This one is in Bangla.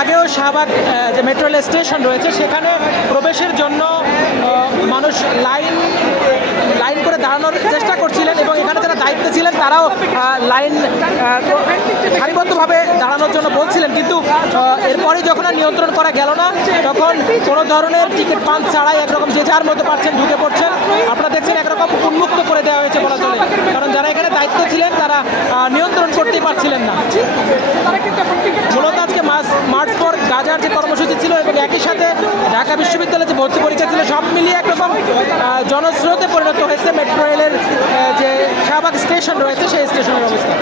আগেও শাহবাগ যে মেট্রো রেল স্টেশন রয়েছে সেখানে প্রবেশের জন্য মানুষ লাইন করে দাঁড়ানোর চেষ্টা করছিলেন এবং এখানে যারা দায়িত্বে ছিলেন তারাও লাইন সারিবদ্ধভাবে দাঁড়ানোর জন্য বলছিলেন, কিন্তু এরপরে যখন আর নিয়ন্ত্রণ করা গেল না তখন কোনো ধরনের টিকিট পাঞ্চ ছাড়াই একরকম যে যার মতো পারছেন ঢুকে পড়ছেন। আপনারা দেখছেন একরকম উন্মুক্ত করে দেওয়া হয়েছে বলা চলে, কারণ যারা এখানে দায়িত্ব ছিলেন তারা নিয়ন্ত্রণ করতেই পারছিলেন না। মূলত আজকে মার্চ ফর গাজার যে কর্মসূচি ছিল এবং একই সাথে ঢাকা বিশ্ববিদ্যালয়ে যে ভর্তি পরীক্ষা ছিল সব মিলিয়ে একরকম জনস্রোতে পরিণত হয়েছে মেট্রো রেলের যে শাহবাগ স্টেশন রয়েছে সেই স্টেশনের অবস্থা।